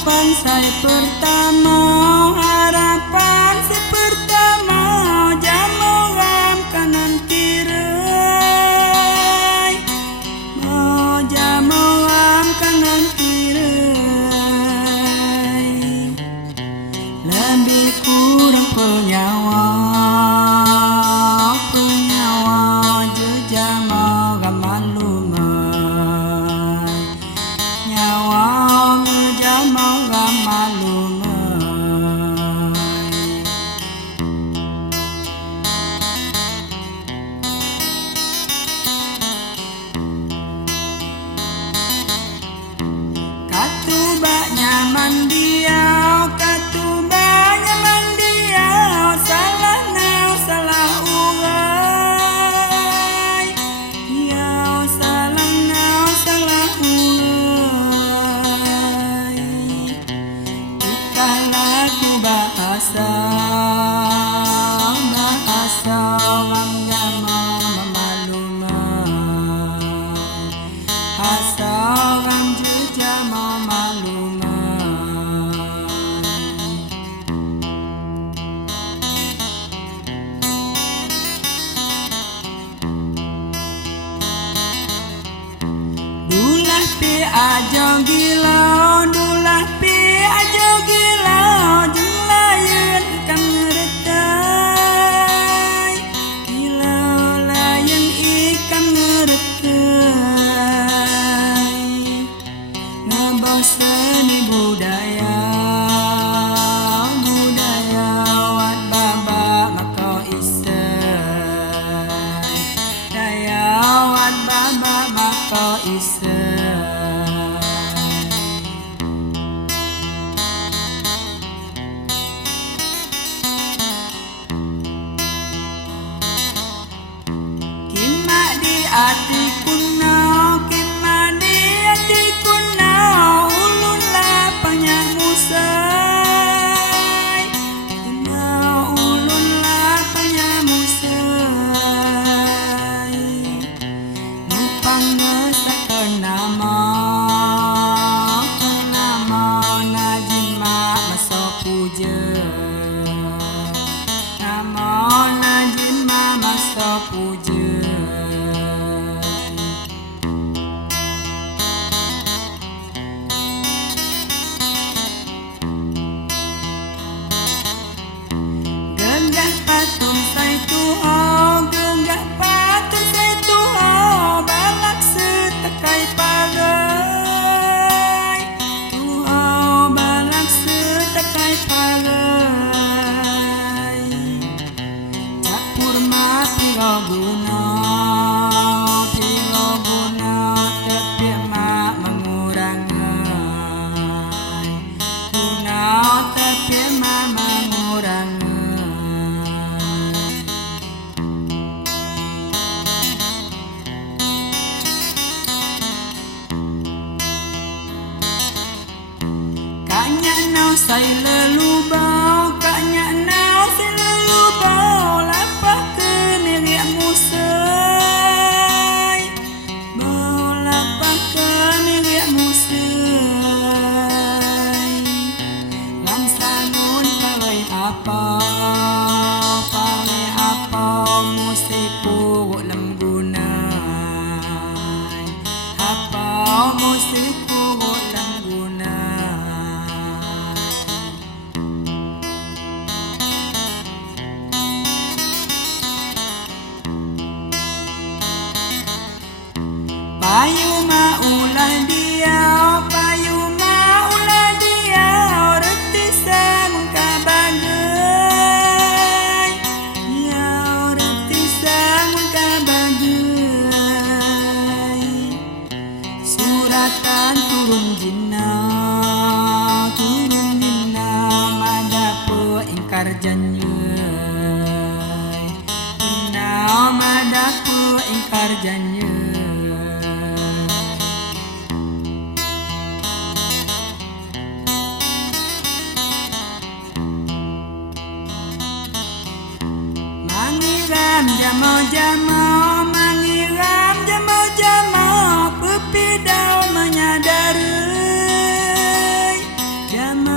harapan saya pertama, harapan saya pertama, jamuram kanan kiri, mau jamuram kanan kiri, lebih kurang penyawa, jejama malumai, nyawa jejama malumai. Katubaknya mandia, katubaknya mandia, salah nau salah urai, ya salah nau salah urai. Ikalah ku bahasa, bahasa orang gama memalumai, bahasa orang jejama malumai. Dulah pi aja gila, dulah pi aja gila, jelayan ikan ngeretai, gila layan ikan ngeretai. Ngabah seni budaya, budaya wat baba maka isai, daya wat baba maka isai. Kimak di ati kuna, kimak di ati kuna, ulun lapangnya musai, kimak ulun lapangnya musai. Nupang ngesakan nama, nama najima masa puja, nama najima masa puja. Genggah patung sai tuho, genggah patung sai tuho, balak setekai parai, tuho balak setekai parai. Capur mati roguna, piro guna tepi mak mengurangai, guna tepi mak mengurangai. Kaknya nau sai lelubau, kaknya nau sai lelubau, lapak ke meriak musai, bau lapak ke meriak musai. Lam sangun parai apa, parai apa, musai puruk lam gunai, apa musai puruk lam gunai. Payu maulah dia, payu maulah dia, reti sangun kabagai, ya reti sangun kabagai. Suratan turun jinna, madapu ingkar janyai, madapu ingkar janyai. Mangiram jama-jama, mangiram jama-jama, pepidau menyadari, Zaman